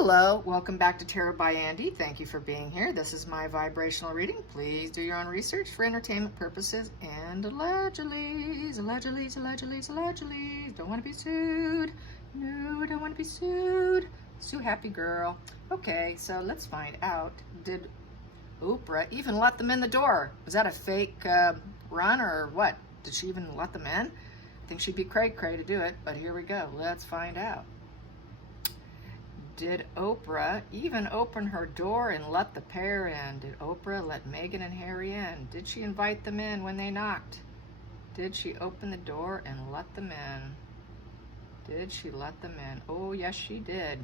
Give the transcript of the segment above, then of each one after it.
Hello, welcome back to Tarot by Andy. Thank you for being here. This is my vibrational reading. Please do your own research for entertainment purposes and allegedly. Don't want to be sued. No, don't want to be sued. Sue happy girl. Okay, so let's find out. Did Oprah even let them in the door? Was that a fake run or what? Did she even let them in? I think she'd be cray-cray to do it, but here we go. Let's find out. Did Oprah even open her door and let the pair in? Did Oprah let Meghan and Harry in? Did she invite them in when they knocked? Did she open the door and let them in? Did she let them in? Oh, yes, she did.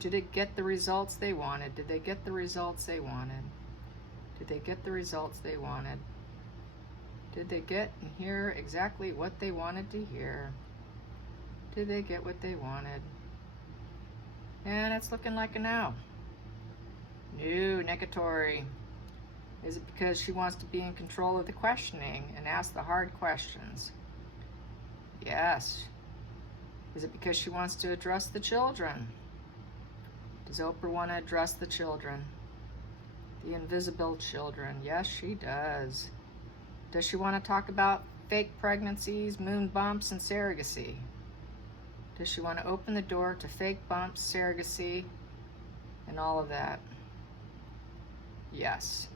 Did it get the results they wanted? Did they get the results they wanted? Did they get the results they wanted? Did they get and hear exactly what they wanted to hear? Did they get what they wanted? And it's looking like a no. No, negatory. Is it because she wants to be in control of the questioning and ask the hard questions? Yes. Is it because she wants to address the children? Does Oprah want to address the children? The invisible children? Yes, she does. Does she want to talk about fake pregnancies, moon bumps, and surrogacy? Does she want to open the door to fake bumps, surrogacy, and all of that? Yes.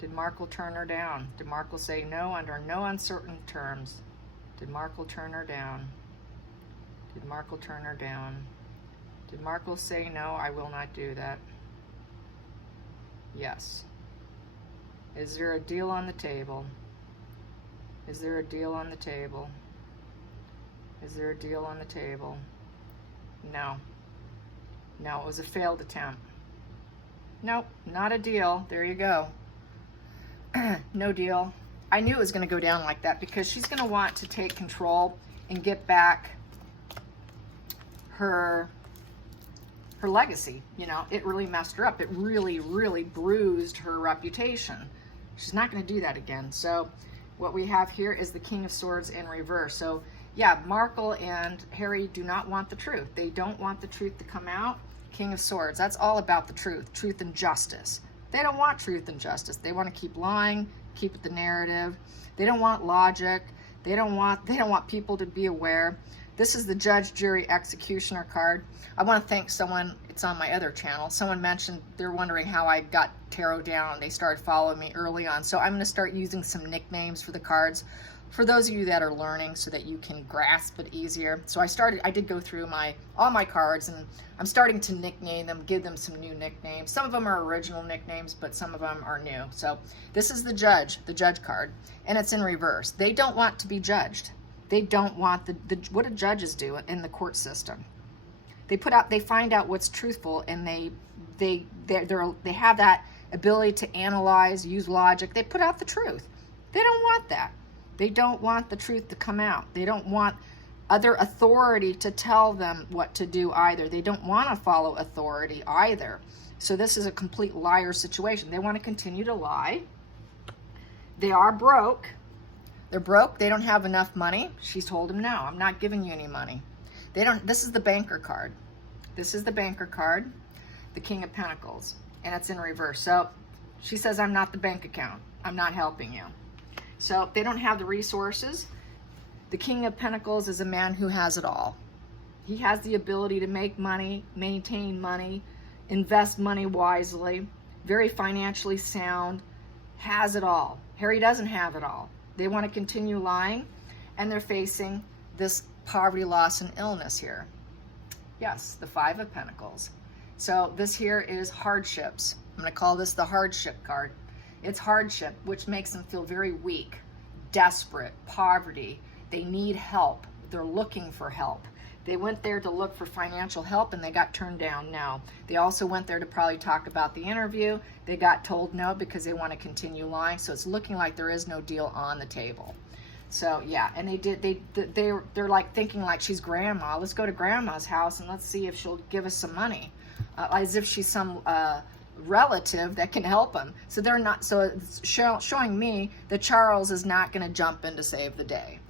Did Markle turn her down? Did Markle say no under no uncertain terms? Did Markle turn her down? Did Markle turn her down? Did Markle say no, I will not do that? Yes. Is there a deal on the table? Is there a deal on the table? Is there a deal on the table? No. No, it was a failed attempt. Nope, not a deal. There you go. No deal. I knew it was going to go down like that because she's going to want to take control and get back her legacy. You know, it really messed her up. It really, really bruised her reputation. She's not going to do that again. So what we have here is the King of Swords in reverse. So yeah, Markle and Harry do not want the truth. They don't want the truth to come out. King of Swords, that's all about the truth and justice. They don't want truth and justice. They want to keep lying, keep it the narrative. They don't want logic. They don't want people to be aware. This is the Judge, Jury, Executioner card. I want to thank someone, it's on my other channel. Someone mentioned they're wondering how I got tarot down. They started following me early on. So I'm going to start using some nicknames for the cards for those of you that are learning so that you can grasp it easier. So I did go through all my cards, and I'm starting to nickname them, give them some new nicknames. Some of them are original nicknames, but some of them are new. So this is the Judge card, and it's in reverse. They don't want to be judged. They don't want what do judges do in the court system? They find out what's truthful, and they have that ability to analyze, use logic. They put out the truth. They don't want that. They don't want the truth to come out. They don't want other authority to tell them what to do either. They don't want to follow authority either. So this is a complete liar situation. They want to continue to lie. They are broke. They're broke. They don't have enough money. She's told him, no, I'm not giving you any money. This is the Banker card. This is the Banker card, the King of Pentacles, and it's in reverse. So she says, I'm not the bank account. I'm not helping you. So they don't have the resources. The King of Pentacles is a man who has it all. He has the ability to make money, maintain money, invest money wisely, very financially sound, has it all. Harry doesn't have it all. They want to continue lying, and they're facing this poverty, loss, and illness here. Yes, the Five of Pentacles. So this here is hardships. I'm going to call this the hardship card. It's hardship, which makes them feel very weak, desperate, poverty. They need help. They're looking for help. They went there to look for financial help, and they got turned down no. They also went there to probably talk about the interview. They got told no because they want to continue lying. So it's looking like there is no deal on the table. So yeah, and they're like thinking like she's grandma. Let's go to grandma's house and let's see if she'll give us some money, as if she's some relative that can help them. So they're not. So it's showing me that Charles is not going to jump in to save the day.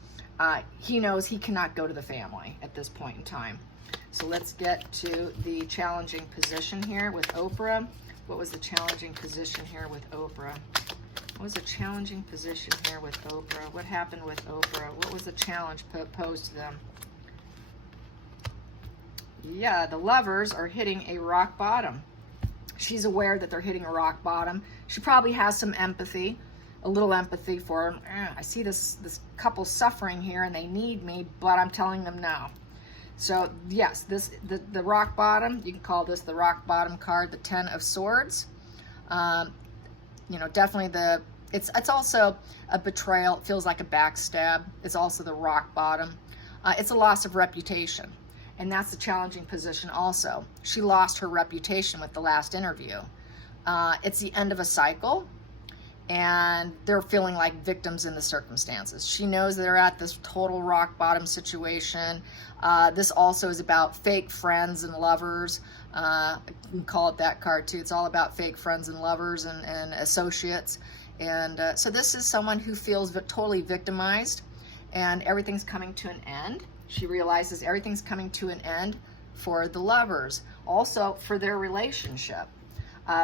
He knows he cannot go to the family at this point in time. So let's get to the challenging position here with Oprah. What was the challenging position here with Oprah? What was the challenging position here with Oprah? What happened with Oprah? What was the challenge posed to them? Yeah, the Lovers are hitting a rock bottom. She's aware that they're hitting a rock bottom. She probably has some empathy, a little empathy for them. I see this couple suffering here and they need me, but I'm telling them no. So yes, the rock bottom, you can call this the rock bottom card, the 10 of Swords. You know, definitely it's also a betrayal. It feels like a backstab. It's also the rock bottom. It's a loss of reputation. And that's the challenging position also. She lost her reputation with the last interview. It's the end of a cycle, and they're feeling like victims in the circumstances. She knows they're at this total rock bottom situation. This also is about fake friends and lovers. You can call it that card too. It's all about fake friends and lovers and associates. And so this is someone who feels totally victimized, and everything's coming to an end. She realizes everything's coming to an end for the Lovers, also for their relationship.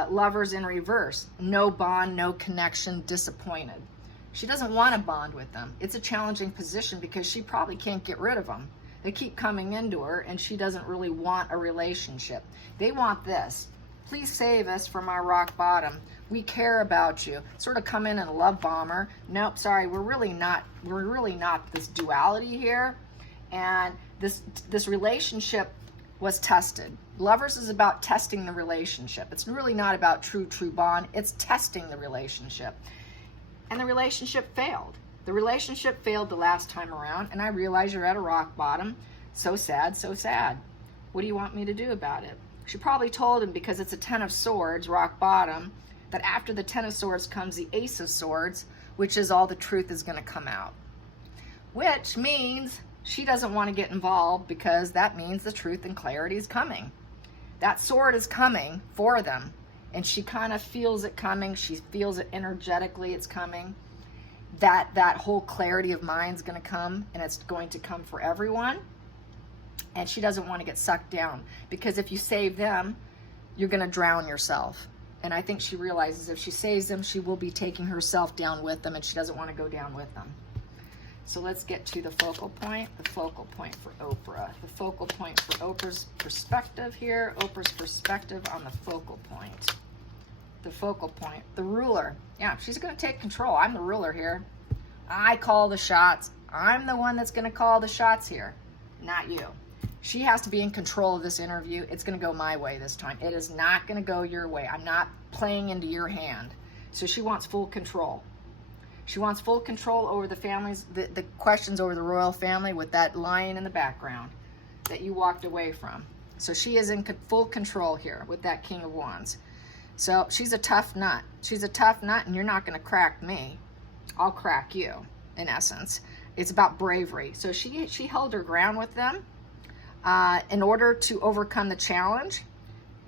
Lovers in reverse, no bond, no connection, disappointed. She doesn't want to bond with them. It's a challenging position because she probably can't get rid of them. They keep coming into her and she doesn't really want a relationship. They want this. Please save us from our rock bottom. We care about you. Sort of come in and love bomb her. Nope, sorry, we're really not this duality here. And this relationship was tested. Lovers is about testing the relationship. It's really not about true bond. It's testing the relationship. And the relationship failed. The relationship failed the last time around, and I realize you're at a rock bottom. So sad, so sad. What do you want me to do about it? She probably told him, because it's a 10 of Swords, rock bottom, that after the 10 of Swords comes the Ace of Swords, which is all the truth is going to come out. Which means she doesn't want to get involved, because that means the truth and clarity is coming. That sword is coming for them, and she kind of feels it coming. She feels it energetically, it's coming. That whole clarity of mind is going to come, and it's going to come for everyone. And she doesn't want to get sucked down, because if you save them, you're going to drown yourself. And I think she realizes if she saves them, she will be taking herself down with them, and she doesn't want to go down with them. So let's get to the focal point for Oprah. The focal point for Oprah's perspective here. Oprah's perspective on the focal point. The focal point, the ruler. Yeah, she's going to take control. I'm the ruler here. I call the shots. I'm the one that's going to call the shots here, not you. She has to be in control of this interview. It's going to go my way this time. It is not going to go your way. I'm not playing into your hand. So she wants full control. She wants full control over the families, the questions over the royal family with that lion in the background that you walked away from. So she is in full control here with that King of Wands. So she's a tough nut. She's a tough nut, and you're not going to crack me. I'll crack you, in essence. It's about bravery. So she held her ground with them. In order to overcome the challenge,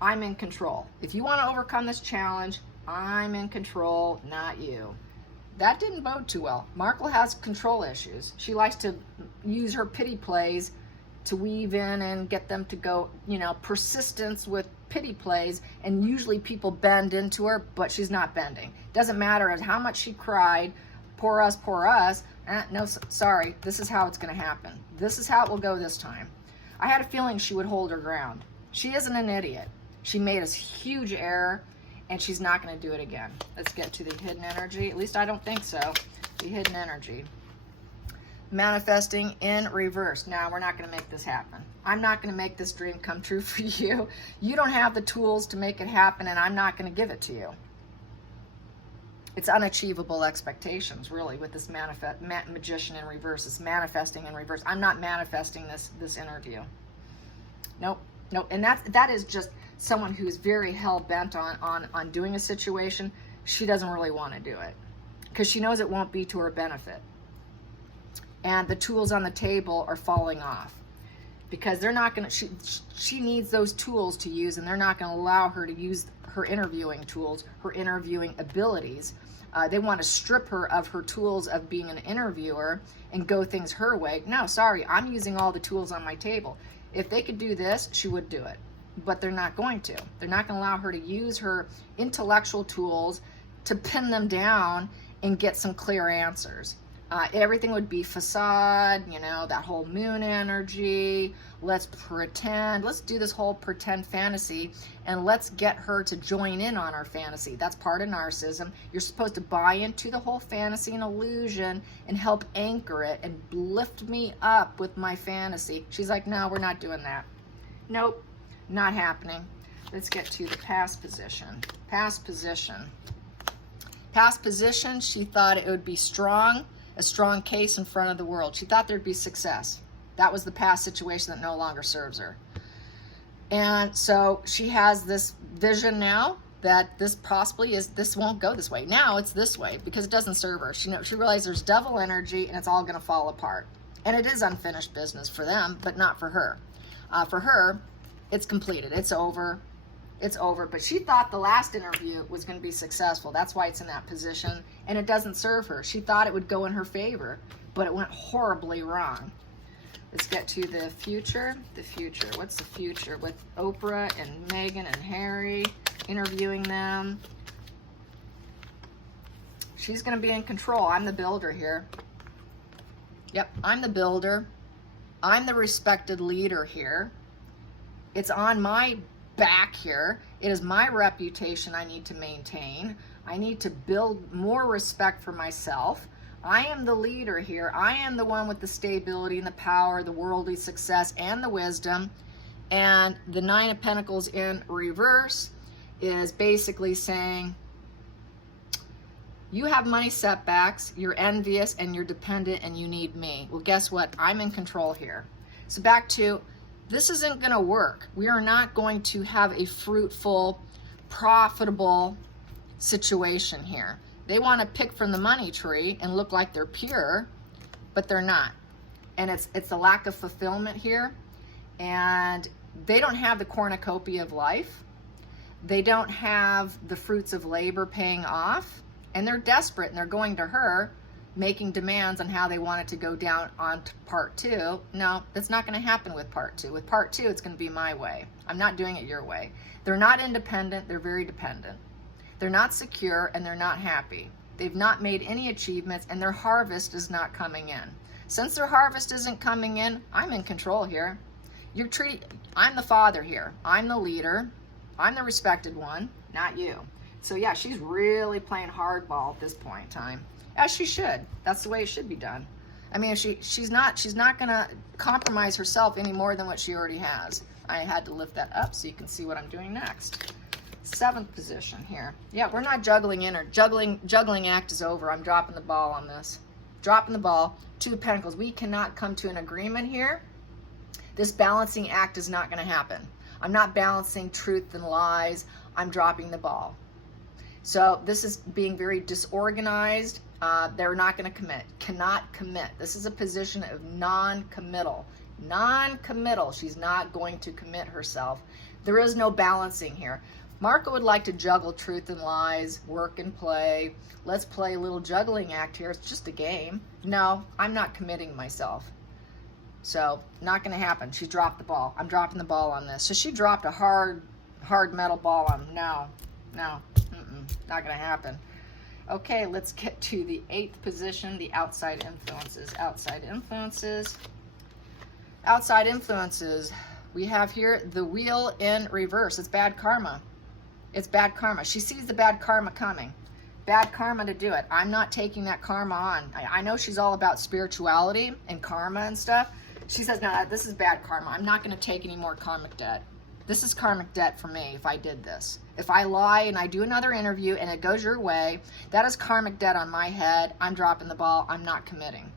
I'm in control. If you want to overcome this challenge, I'm in control, not you. That didn't bode too well. Markle has control issues. She likes to use her pity plays to weave in and get them to go, you know, persistence with pity plays, and usually people bend into her, but she's not bending. Doesn't matter how much she cried, poor us, no, sorry, this is how it's going to happen. This is how it will go this time. I had a feeling she would hold her ground. She isn't an idiot. She made a huge error, and she's not going to do it again. Let's get to the hidden energy. At least I don't think so. The hidden energy. Manifesting in reverse. Now, we're not going to make this happen. I'm not going to make this dream come true for you. You don't have the tools to make it happen, and I'm not going to give it to you. It's unachievable expectations, really, with this magician in reverse. It's manifesting in reverse. I'm not manifesting this interview. Nope. And that is just someone who's very hell-bent on doing a situation. She doesn't really want to do it because she knows it won't be to her benefit. And the tools on the table are falling off because they're not going to, she needs those tools to use, and they're not going to allow her to use her interviewing tools, her interviewing abilities. They want to strip her of her tools of being an interviewer and go things her way. No, sorry, I'm using all the tools on my table. If they could do this, she would do it. But they're not going to. They're not going to allow her to use her intellectual tools to pin them down and get some clear answers. Everything would be facade, you know, that whole moon energy. Let's pretend. Let's do this whole pretend fantasy, and let's get her to join in on our fantasy. That's part of narcissism. You're supposed to buy into the whole fantasy and illusion and help anchor it and lift me up with my fantasy. She's like, no, we're not doing that. Nope, not happening. Let's get to the past position. Past position. Past position, she thought it would be strong, a strong case in front of the world. She thought there'd be success. That was the past situation that no longer serves her. And so she has this vision now that this possibly is, this won't go this way. Now it's this way because it doesn't serve her. She realized there's devil energy and it's all going to fall apart. And it is unfinished business for them, but not for her. For her, it's completed. It's over. It's over. But she thought the last interview was going to be successful. That's why it's in that position. And it doesn't serve her. She thought it would go in her favor, but it went horribly wrong. Let's get to the future. The future. What's the future? With Oprah and Meghan and Harry, interviewing them. She's going to be in control. I'm the builder here. Yep, I'm the builder. I'm the respected leader here. It's on my back here. It is my reputation I need to maintain. I need to build more respect for myself. I am the leader here. I am the one with the stability and the power, the worldly success and the wisdom. And the Nine of Pentacles in reverse is basically saying, you have money setbacks, you're envious and you're dependent and you need me. Well, guess what? I'm in control here. So back to, this isn't going to work. We are not going to have a fruitful, profitable situation here. They want to pick from the money tree and look like they're pure, but they're not. And it's the lack of fulfillment here. And they don't have the cornucopia of life. They don't have the fruits of labor paying off. And they're desperate, and they're going to her, making demands on how they want it to go down on to part two. No, that's not going to happen with part two. With part two, it's going to be my way. I'm not doing it your way. They're not independent. They're very dependent. They're not secure, and they're not happy. They've not made any achievements, and their harvest is not coming in. Since their harvest isn't coming in, I'm in control here. I'm the father here. I'm the leader. I'm the respected one, not you. So yeah, she's really playing hardball at this point in time, as she should. That's the way it should be done. I mean, she's not going to compromise herself any more than what she already has. I had to lift that up so you can see what I'm doing next. Seventh position here. Yeah, we're not juggling in, or juggling act is over. I'm dropping the ball on this. Dropping the ball. Two of Pentacles. We cannot come to an agreement here. This balancing act is not going to happen. I'm not balancing truth and lies. I'm dropping the ball. So this is being very disorganized. They're not going to commit. Cannot commit. This is a position of non-committal. Non-committal. She's not going to commit herself. There is no balancing here. Marco would like to juggle truth and lies, work and play. Let's play a little juggling act here. It's just a game. No, I'm not committing myself. So not going to happen. She dropped the ball. I'm dropping the ball on this. So she dropped a hard metal ball on. No. Not going to happen. Okay, let's get to the 8th position, the outside influences. Outside influences. Outside influences. We have here the wheel in reverse. It's bad karma. It's bad karma. She sees the bad karma coming. Bad karma to do it. I'm not taking that karma on. I know she's all about spirituality and karma and stuff. She says, no, this is bad karma. I'm not going to take any more karmic debt. This is karmic debt for me if I did this. If I lie and I do another interview and it goes your way, that is karmic debt on my head. I'm dropping the ball. I'm not committing.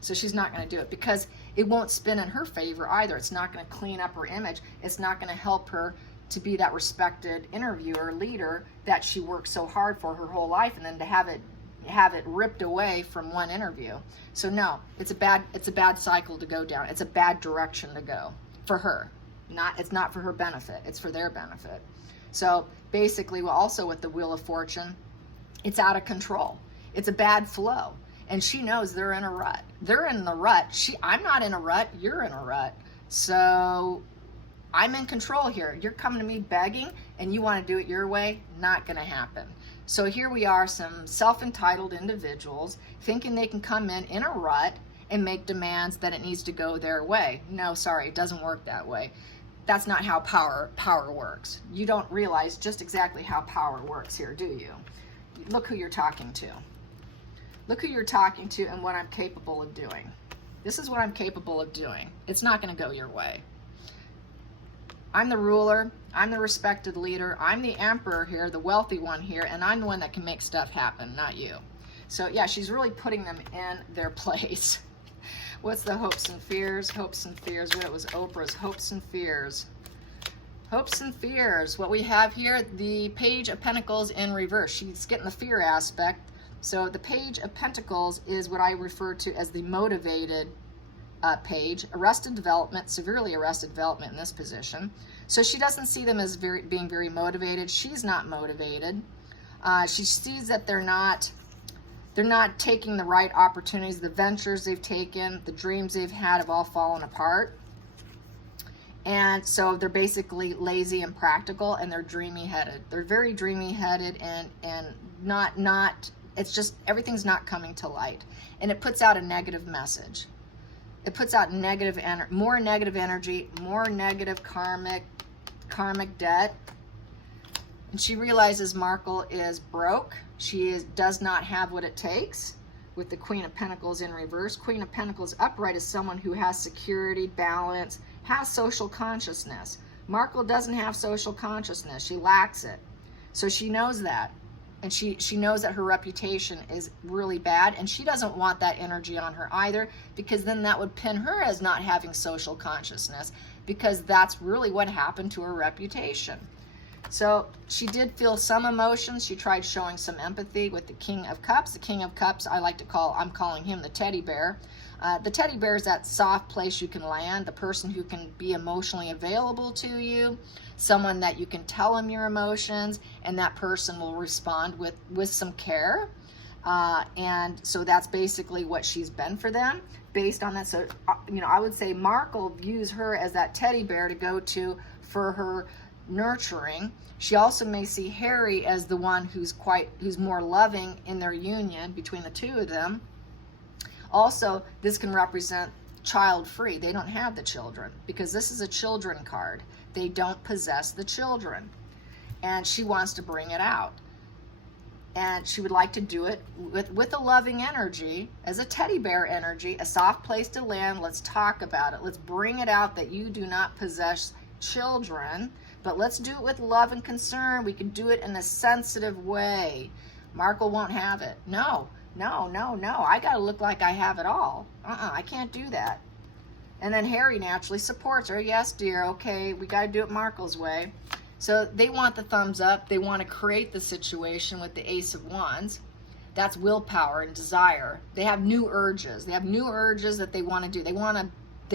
So she's not going to do it because it won't spin in her favor either. It's not going to clean up her image. It's not going to help her to be that respected interviewer, leader that she worked so hard for her whole life, and then to have it ripped away from one interview. So no, it's a bad cycle to go down. It's a bad direction to go for her. It's not for her benefit. It's for their benefit. So basically, also with the Wheel of Fortune, it's out of control. It's a bad flow. And she knows they're in a rut. They're in the rut. I'm not in a rut. You're in a rut. So I'm in control here. You're coming to me begging and you want to do it your way? Not going to happen. So here we are, some self-entitled individuals thinking they can come in a rut and make demands that it needs to go their way. No, sorry, it doesn't work that way. That's not how power works. You don't realize just exactly how power works here, do you? Look who you're talking to. Look who you're talking to and what I'm capable of doing. This is what I'm capable of doing. It's not going to go your way. I'm the ruler. I'm the respected leader. I'm the emperor here, the wealthy one here, and I'm the one that can make stuff happen, not you. So yeah, she's really putting them in their place. What's the hopes and fears? Hopes and fears. What was Oprah's hopes and fears? Hopes and fears. What we have here, the Page of Pentacles in reverse. She's getting the fear aspect. So the Page of Pentacles is what I refer to as the motivated page. Arrested development, severely arrested development in this position. So she doesn't see them as being very motivated. She's not motivated. She sees that they're not taking the right opportunities. The ventures they've taken, the dreams they've had have all fallen apart. And so they're basically lazy and practical, and they're dreamy headed. They're very dreamy headed, and not it's just everything's not coming to light. And it puts out a negative message. It puts out more negative energy, more negative karmic debt. And she realizes Markle is broke. She does not have what it takes, with the Queen of Pentacles in reverse. Queen of Pentacles upright is someone who has security, balance, has social consciousness. Markle doesn't have social consciousness. She lacks it. So she knows that. And she knows that her reputation is really bad, and she doesn't want that energy on her either, because then that would pin her as not having social consciousness, because that's really what happened to her reputation. So she did feel some emotions. She tried showing some empathy with the King of Cups. The King of Cups, I'm calling him the teddy bear. The teddy bear is that soft place you can land, the person who can be emotionally available to you, someone that you can tell them your emotions, and that person will respond with some care. And so that's basically what she's been for them based on that. So, I would say Markle views her as that teddy bear to go to for her nurturing. She also may see Harry as the one who's more loving in their union between the two of them. Also, this can represent child-free. They don't have the children, because this is a children card. They don't possess the children, and she wants to bring it out. And she would like to do it with a loving energy, as a teddy bear energy, a soft place to land. Let's talk about it. Let's bring it out that you do not possess children, but let's do it with love and concern. We can do it in a sensitive way. Markle won't have it. No. I got to look like I have it all. I can't do that. And then Harry naturally supports her. Yes, dear. Okay, we got to do it Markle's way. So they want the thumbs up. They want to create the situation with the Ace of Wands. That's willpower and desire. They have new urges. They have new urges that they want to do. They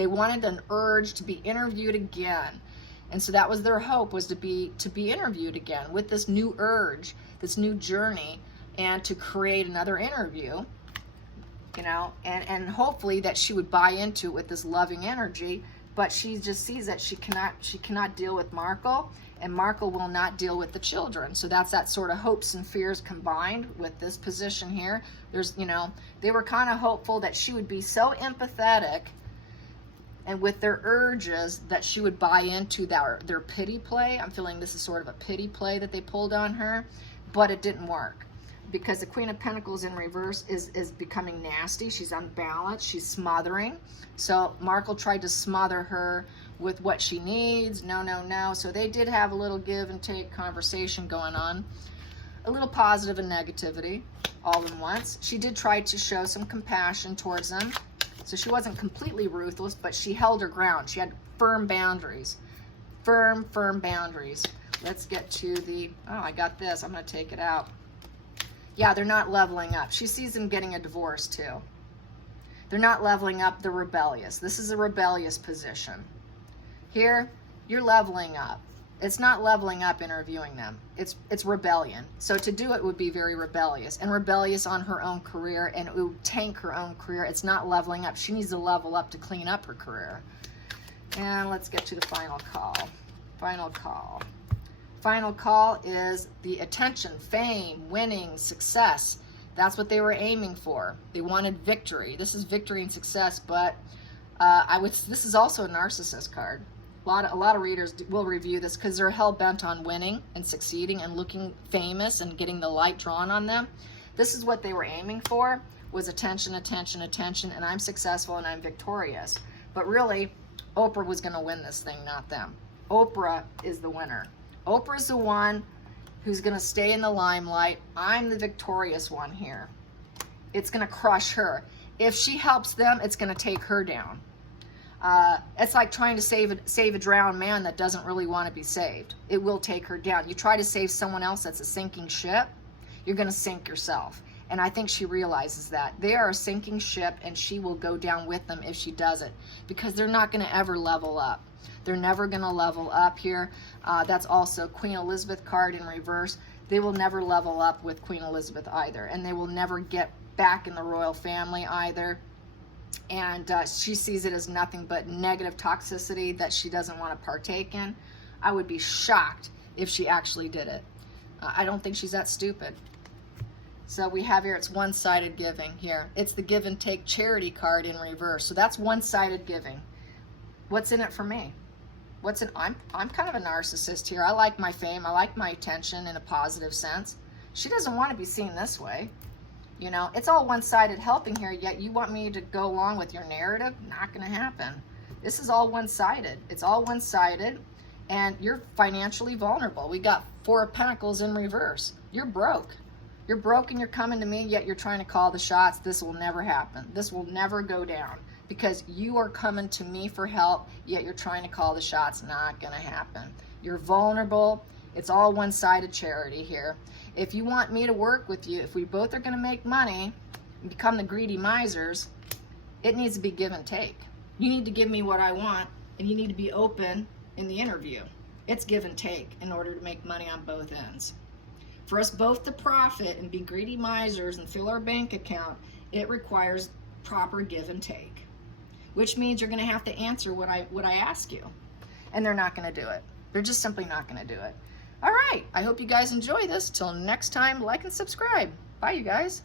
wanted an urge to be interviewed again. And so that was their hope, was to be interviewed again with this new urge, this new journey, and to create another interview, and hopefully that she would buy into it with this loving energy. But she just sees that she cannot deal with Markle, and Markle will not deal with the children. So that's that sort of hopes and fears combined with this position here. They were kind of hopeful that she would be so empathetic and with their urges that she would buy into their pity play. I'm feeling this is sort of a pity play that they pulled on her, but it didn't work, because the Queen of Pentacles in reverse is becoming nasty. She's unbalanced. She's smothering. So Markle tried to smother her with what she needs. No. So they did have a little give and take conversation going on, a little positive and negativity all in once. She did try to show some compassion towards them. So she wasn't completely ruthless, but she held her ground. She had firm boundaries. Firm boundaries. Let's get to I got this. I'm going to take it out. Yeah, they're not leveling up. She sees them getting a divorce too. They're not leveling up. They're rebellious. This is a rebellious position. Here, you're leveling up. It's not leveling up interviewing them. It's rebellion. So to do it would be very rebellious, and rebellious on her own career, and it would tank her own career. It's not leveling up. She needs to level up to clean up her career. And let's get to the final call. Final call. Final call is the attention, fame, winning, success. That's what they were aiming for. They wanted victory. This is victory and success, but this is also a narcissist card. A lot of readers will review this because they're hell-bent on winning and succeeding and looking famous and getting the light drawn on them. This is what they were aiming for, was attention, attention, attention, and I'm successful and I'm victorious. But really, Oprah was going to win this thing, not them. Oprah is the winner. Oprah's the one who's going to stay in the limelight. I'm the victorious one here. It's going to crush her. If she helps them, it's going to take her down. It's like trying to save a drowned man that doesn't really want to be saved. It will take her down. You try to save someone else that's a sinking ship, you're going to sink yourself. And I think she realizes that. They are a sinking ship, and she will go down with them if she does it, because they're not going to ever level up. They're never going to level up here. That's also Queen Elizabeth card in reverse. They will never level up with Queen Elizabeth either, and they will never get back in the royal family either. And she sees it as nothing but negative toxicity that she doesn't want to partake in. I would be shocked if she actually did it. I don't think she's that stupid. So we have here, it's one-sided giving here. It's the give and take charity card in reverse. So that's one-sided giving. What's in it for me? I'm kind of a narcissist here. I like my fame. I like my attention in a positive sense. She doesn't want to be seen this way. You know, it's all one-sided helping here, yet you want me to go along with your narrative? Not going to happen. This is all one-sided. It's all one-sided, and you're financially vulnerable. We got Four of Pentacles in reverse. You're broke. You're broke and you're coming to me, yet you're trying to call the shots. This will never happen. This will never go down because you are coming to me for help, yet you're trying to call the shots. Not going to happen. You're vulnerable. It's all one-sided charity here. If you want me to work with you, if we both are going to make money and become the greedy misers, it needs to be give and take. You need to give me what I want, and you need to be open in the interview. It's give and take in order to make money on both ends. For us both to profit and be greedy misers and fill our bank account, it requires proper give and take, which means you're going to have to answer what I ask you, and they're not going to do it. They're just simply not going to do it. All right, I hope you guys enjoy this. Till next time, like and subscribe. Bye, you guys.